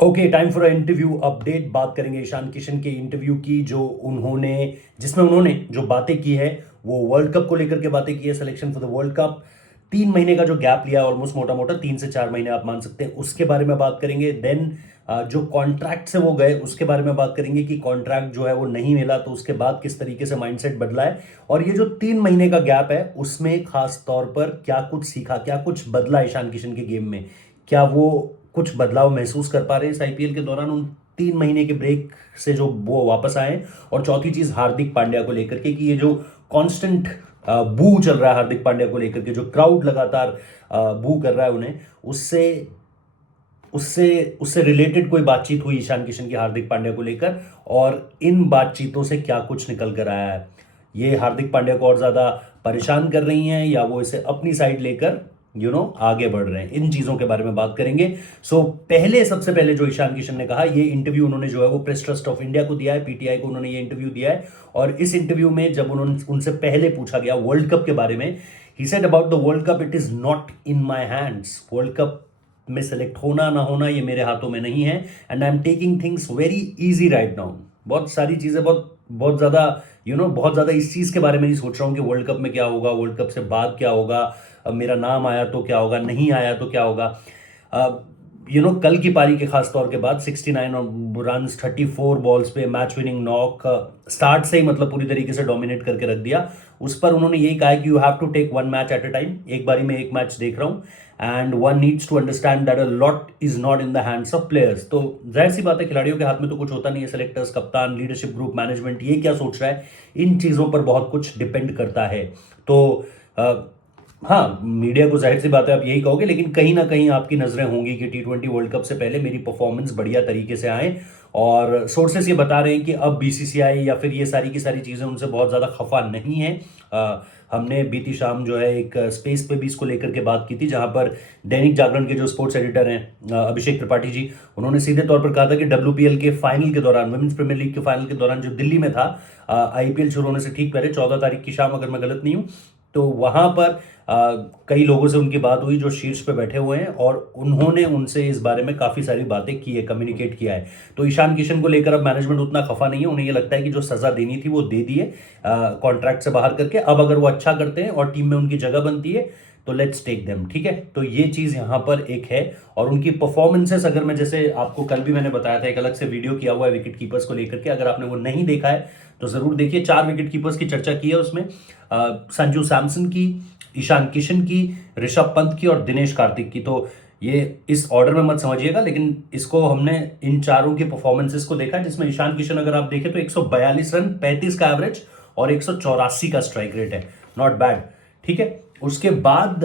Okay, time for interview update. बात करेंगे ईशान किशन के इंटरव्यू की, जिसमें उन्होंने जो बातें की है वो वर्ल्ड कप को लेकर के बातें की है, selection for the world cup. 3 महीने का जो गैप लिया, ऑलमोस्ट मोटा मोटा 3 से 4 महीने आप मान सकते हैं, उसके बारे में बात करेंगे। देन जो कॉन्ट्रैक्ट से वो गए उसके बारे में बात करेंगे कि कॉन्ट्रैक्ट जो है वो नहीं मिला तो उसके बाद किस तरीके से माइंडसेट बदला है, और ये जो 3 महीने का गैप है उसमें खास तौर पर क्या कुछ सीखा, क्या कुछ बदला ईशान किशन के गेम में, क्या वो कुछ बदलाव महसूस कर पा रहे हैं इस आईपीएल के दौरान उन 3 महीने के ब्रेक से जो वो वापस आए हैं। और चौथी चीज हार्दिक पांड्या को लेकर के कि ये जो कांस्टेंट बू चल रहा है हार्दिक पांड्या को लेकर के, जो क्राउड लगातार बू कर रहा है उन्हें, उससे उससे उससे रिलेटेड कोई बातचीत हुई ईशान किशन की हार्दिक पांड्या को लेकर, और इन बातचीतों से क्या कुछ निकल कर आया है, ये हार्दिक पांड्या को और ज्यादा परेशान कर रही हैं या वो इसे अपनी साइड लेकर आगे बढ़ रहे हैं, इन चीजों के बारे में बात करेंगे। सबसे पहले जो ईशान किशन ने कहा, ये इंटरव्यू उन्होंने जो है वो प्रेस ट्रस्ट ऑफ इंडिया को दिया है, पीटीआई को उन्होंने ये इंटरव्यू दिया है। और इस इंटरव्यू में जब उन्होंने उनसे पहले पूछा गया वर्ल्ड कप के बारे में, he said about the world cup, it is not in my hands. World cup में सेलेक्ट होना ना होना ये मेरे हाथों में नहीं है, and I am taking things very easy right now. बहुत सारी चीजें बहुत बहुत ज्यादा बहुत ज्यादा इस चीज के बारे में नहीं सोच रहा हूं कि वर्ल्ड कप में क्या होगा, वर्ल्ड कप से बाद क्या होगा, अब मेरा नाम आया तो क्या होगा, नहीं आया तो क्या होगा। कल की पारी के खास तौर के बाद 69 रन 34 बॉल्स पे मैच विनिंग नॉक, स्टार्ट से ही मतलब पूरी तरीके से डोमिनेट करके रख दिया। उस पर उन्होंने यही कहा कि you have to take one match at a time, एक बारी में एक मैच देख रहा हूं, and one needs to understand that a lot is not in the hands of players. तो जाहिर सी बात है, खिलाड़ियों के हाथ में तो कुछ होता नहीं है, सेलेक्टर्स, कप्तान, लीडरशिप ग्रुप, मैनेजमेंट ये क्या सोच रहा है, इन चीजों पर बहुत कुछ डिपेंड करता है। तो हाँ, मीडिया को जाहिर सी बात है आप यही कहोगे, लेकिन कहीं ना कहीं आपकी नजरें होंगी कि T20 वर्ल्ड कप से पहले मेरी परफॉर्मेंस बढ़िया तरीके से आए, और सोर्सेस ये बता रहे हैं कि अब बीसीसीआई या फिर ये सारी की सारी चीजें उनसे बहुत ज्यादा खफा नहीं है। हमने बीती शाम जो है एक स्पेस पे भी इसको लेकर के बात की थी, जहां पर दैनिक जागरण के जो स्पोर्ट्स एडिटर हैं अभिषेक त्रिपाठी जी, उन्होंने सीधे तौर पर कहा था कि डब्ल्यूपीएल के फाइनल के दौरान, वुमेन्स प्रीमियर लीग के फाइनल के दौरान जो दिल्ली में था, आईपीएल शुरू होने से ठीक पहले 14 तारीख की शाम, अगर मैं गलत नहीं हूं, तो वहां पर कई लोगों से उनकी बात हुई जो शीर्ष पे बैठे हुए हैं, और उन्होंने उनसे इस बारे में काफी सारी बातें की है, कम्युनिकेट किया है। तो ईशान किशन को लेकर अब मैनेजमेंट उतना खफा नहीं है, उन्हें ये लगता है कि जो सजा देनी थी वो दे दी है कॉन्ट्रैक्ट से बाहर करके। अब अगर वो अच्छा करते हैं और टीम में उनकी जगह बनती है तो लेट्स टेक देम, ठीक है। तो ये चीज यहां पर एक है, और उनकी परफॉर्मेंसेस, अगर मैं, जैसे आपको कल भी मैंने बताया था, एक अलग से वीडियो किया हुआ है विकेट कीपर्स को लेकर के, अगर आपने वो नहीं देखा है तो जरूर देखिए। 4 विकेट कीपर्स की चर्चा की है उसमें, संजू सैमसन की, ईशान किशन की, ऋषभ पंत की और दिनेश कार्तिक की। तो ये इस ऑर्डर में मत समझिएगा, लेकिन इसको हमने इन चारों की परफॉर्मेंसेस को देखा, जिसमें ईशान किशन अगर आप देखें तो 142 रन, 35 का एवरेज और 184 का स्ट्राइक रेट है, नॉट बैड, ठीक है। उसके बाद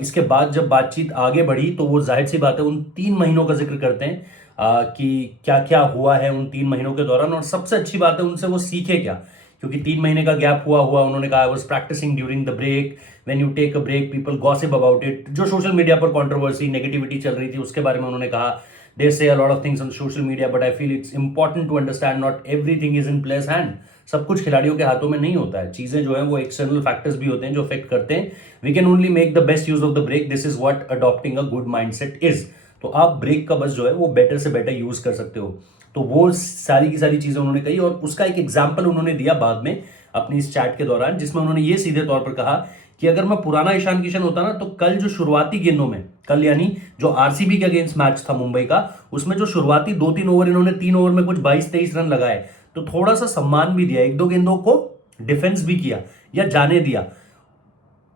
इसके बाद जब बातचीत आगे बढ़ी तो वो जाहिर सी बात है उन 3 महीनों का जिक्र करते हैं कि क्या क्या हुआ है उन 3 महीनों के दौरान, और सबसे अच्छी बात है उनसे वो सीखे क्या, क्योंकि 3 महीने का गैप हुआ उन्होंने कहा, I was practising during the break, when you take a break people gossip about it. जो सोशल मीडिया पर कंट्रोवर्सी, नेगेटिविटी चल रही थी उसके बारे में उन्होंने कहा, they say a lot of things on social media, but I feel it's important to understand not everything is in place hand. सब कुछ खिलाड़ियों के हाथों में नहीं होता है, चीजें जो है वो एक्सटर्नल फैक्टर्स भी होते हैं जो अफेक्ट करते हैं। We can only make the best use of the break, this is what adopting a good mindset is. तो आप ब्रेक का बस जो है वो बेटर से बेटर यूज कर सकते हो। तो वो सारी की सारी चीजें उन्होंने कही, और उसका एक एग्जाम्पल उन्होंने दिया बाद में अपनी इस चैट के दौरान, जिसमें उन्होंने ये सीधे तौर पर कहा कि अगर मैं पुराना ईशान किशन होता ना, तो कल जो शुरुआती गेंदों में, कल यानी जो आरसीबी के अगेंस्ट मैच था मुंबई का, उसमें जो शुरुआती 2-3 ओवर इन्होंने 3 ओवर में कुछ 22-23 रन लगाए, तो थोड़ा सा सम्मान भी दिया, 1-2 गेंदों को डिफेंस भी किया या जाने दिया।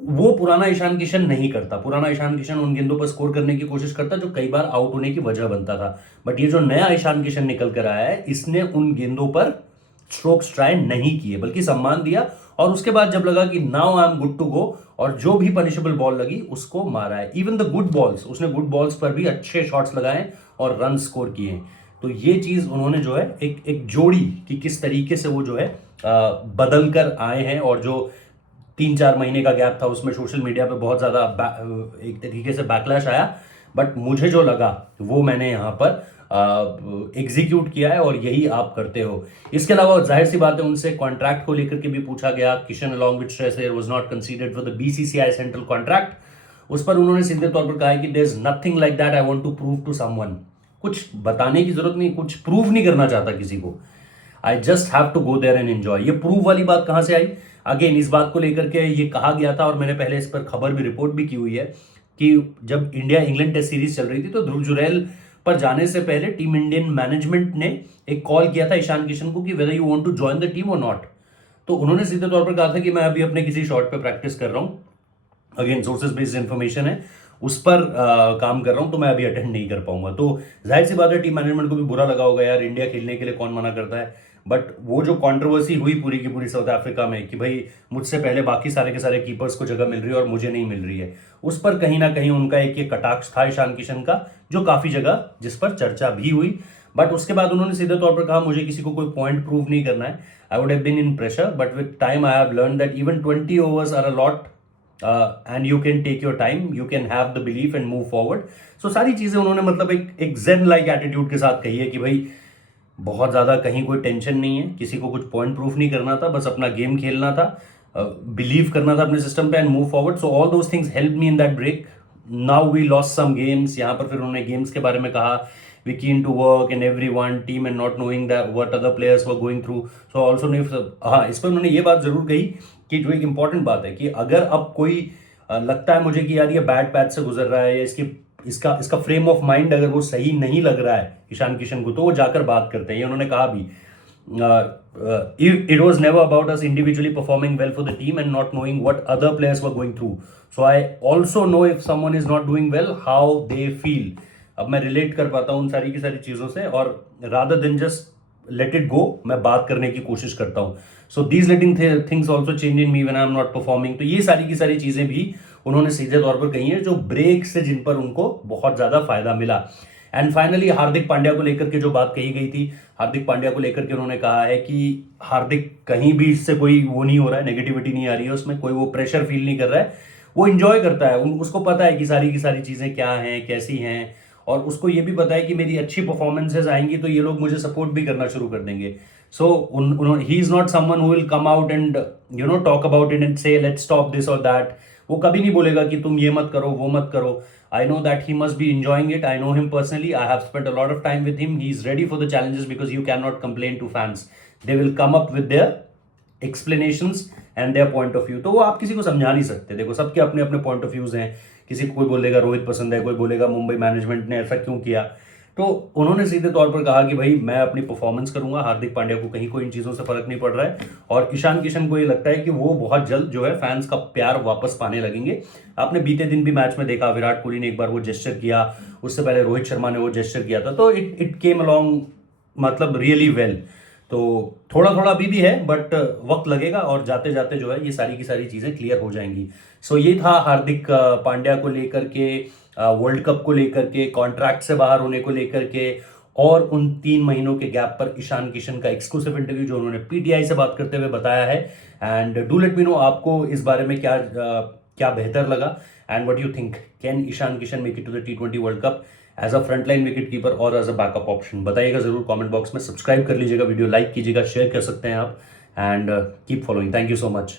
वो पुराना ईशान किशन नहीं करता। पुराना ईशान किशन उन गेंदों पर स्कोर करने की कोशिश करता जो कई बार आउट होने की वजह बनता था, बट ये जो नया ईशान किशन निकल कर आया है, इसने उन गेंदों पर स्ट्रोक्स ट्राई नहीं किए, बल्कि सम्मान दिया, और उसके बाद जब लगा कि now I am good to go, और जो भी पनिशेबल बॉल लगी उसको मारा है। इवन द गुड बॉल्स, उसने गुड बॉल्स पर भी अच्छे शॉट्स लगाए और रन स्कोर किए। तो ये चीज उन्होंने जो है एक एक जोड़ी कि किस तरीके से वो जो है बदल कर आए हैं, और जो 3-4 महीने का गैप था उसमें सोशल मीडिया पे बहुत ज्यादा एक तरीके से बैकलैश आया, बट मुझे जो लगा वो मैंने यहाँ पर एग्जीक्यूट किया है, और यही आप करते हो। इसके अलावा जाहिर सी बात है उनसे कॉन्ट्रैक्ट को लेकर के भी पूछा गया। Kishan along with Shreyas Iyer was not considered for the BCCI central contract. उस पर उन्होंने सीधे तौर पर कहा है कि there is nothing like that, I want to prove to someone. कुछ बताने की जरूरत नहीं, कुछ प्रूव नहीं करना चाहता किसी को। I just have to go there and enjoy. ये प्रूव वाली बात कहां से आई? अगेन इस बात को लेकर के ये कहा गया था और मैंने पहले इस पर खबर भी रिपोर्ट भी की हुई है कि जब इंडिया इंग्लैंड टेस्ट सीरीज चल रही थी तो ध्रुव जुरैल पर जाने से पहले टीम इंडियन मैनेजमेंट ने एक कॉल किया था ईशान किशन को कि whether you want to join the team और नॉट। तो उन्होंने सीधे तौर पर कहा था कि मैं अभी अपने किसी शॉट पे प्रैक्टिस कर रहा हूं, अगेन सोर्सेज बेस्ड इंफॉर्मेशन है, उस पर काम कर रहा हूं, तो मैं अभी अटेंड नहीं कर पाऊंगा। तो जाहिर सी बात है टीम मैनेजमेंट को भी बुरा लगा होगा, यार इंडिया खेलने के लिए कौन मना करता है। बट वो जो कंट्रोवर्सी हुई पूरी की पूरी साउथ अफ्रीका में कि भाई मुझसे पहले बाकी सारे के सारे कीपर्स को जगह मिल रही है और मुझे नहीं मिल रही है, उस पर कहीं ना कहीं उनका एक ये कटाक्ष था ईशान किशन का, जो काफी जगह जिस पर चर्चा भी हुई। बट उसके बाद उन्होंने सीधे तौर पर कहा मुझे किसी को कोई पॉइंट प्रूव नहीं करना है। I would have been in pressure but with time I have learn that even 20 overs are a lot and you can take your time, you can have the belief and move forward. So सारी चीजें उन्होंने मतलब एक जेन like attitude के साथ कही है कि भाई बहुत ज्यादा कहीं कोई टेंशन नहीं है, किसी को कुछ पॉइंट प्रूफ नहीं करना था, बस अपना गेम खेलना था, बिलीव करना था अपने सिस्टम पे and move forward. So all those things help me in that break. Now we lost some games. यहाँ पर फिर उन्होंने गेम्स के बारे में कहा we keen to work in every one team and not knowing that what other players were going through. So also हाँ, इस पर उन्होंने ये बात जरूर कही कि जो एक इंपॉर्टेंट बात है कि अगर अब कोई लगता है मुझे कि यार ये बैड पैच से गुजर रहा है या इसका इसका फ्रेम ऑफ माइंड अगर वो सही नहीं लग रहा है ईशान किशन को, तो वो जाकर बात करते हैं। ये उन्होंने कहा भी it was never about us individually performing well for the team and not knowing what other players were going through. So I also know if someone is not doing well how they feel. अब मैं relate कर पाता हूँ उन सारी की सारी चीजों से, और rather than just let it go मैं बात करने की कोशिश करता हूँ। So these letting things also change in me when I am not performing. तो ये सारी की सारी चीजें भी उन्होंने सीधे तौर पर कही है जो ब्रेक से जिन पर उनको बहुत ज्यादा फायदा मिला। एंड फाइनली हार्दिक पांड्या को लेकर के जो बात कही गई थी, हार्दिक पांड्या को लेकर के उन्होंने कहा है कि हार्दिक कहीं भी इससे कोई वो नहीं हो रहा है, नेगेटिविटी नहीं आ रही है उसमें, कोई वो प्रेशर फील नहीं कर रहा है, वो इंजॉय करता है, उसको पता है कि सारी की सारी चीजें क्या हैं कैसी हैं, और उसको ये भी पता है कि मेरी अच्छी परफॉर्मेंसेज आएंगी तो ये लोग मुझे सपोर्ट भी करना शुरू कर देंगे। So he is not someone who will come out and talk about it and say let's stop this और दैट। वो कभी नहीं बोलेगा कि तुम ये मत करो वो मत करो। I know that he must be enjoying it. I know him personally. I have spent a lot of time with him. He is ready for the challenges because you cannot complain to fans. They will come up with their explanations and their point of view. तो वो आप किसी को समझा नहीं सकते। देखो सबके अपने अपने पॉइंट ऑफ व्यूज हैं। किसी को कोई बोलेगा रोहित पसंद है, कोई बोलेगा मुंबई मैनेजमेंट ने ऐसा क्यों किया। तो उन्होंने सीधे तौर पर कहा कि भाई मैं अपनी परफॉर्मेंस करूंगा, हार्दिक पांड्या को कहीं कोई इन चीजों से फर्क नहीं पड़ रहा है, और ईशान किशन को ये लगता है कि वो बहुत जल्द जो है फैंस का प्यार वापस पाने लगेंगे। आपने बीते दिन भी मैच में देखा विराट कोहली ने एक बार वो जेस्चर किया, उससे पहले रोहित शर्मा ने वो जेस्चर किया था, तो इट केम अलोंग मतलब रियली वेल। तो थोड़ा थोड़ा अभी भी है बट वक्त लगेगा और जाते जाते जो है ये सारी की सारी चीजें क्लियर हो जाएंगी। सो ये था हार्दिक पांड्या को लेकर के, वर्ल्ड कप को लेकर के, कॉन्ट्रैक्ट से बाहर होने को लेकर के, और उन 3 महीनों के गैप पर ईशान किशन का एक्सक्लूसिव इंटरव्यू जो उन्होंने पीटीआई से बात करते हुए बताया है। And do let me know आपको इस बारे में क्या बेहतर लगा and what you think, can Ishan Kishan make it to the T20 world cup as a frontline wicket keeper और एज अ बैकअप ऑप्शन? बताइएगा जरूर कमेंट बॉक्स में, सब्सक्राइब कर लीजिएगा, वीडियो लाइक कीजिएगा, शेयर कर सकते हैं आप, and keep following. Thank you so much.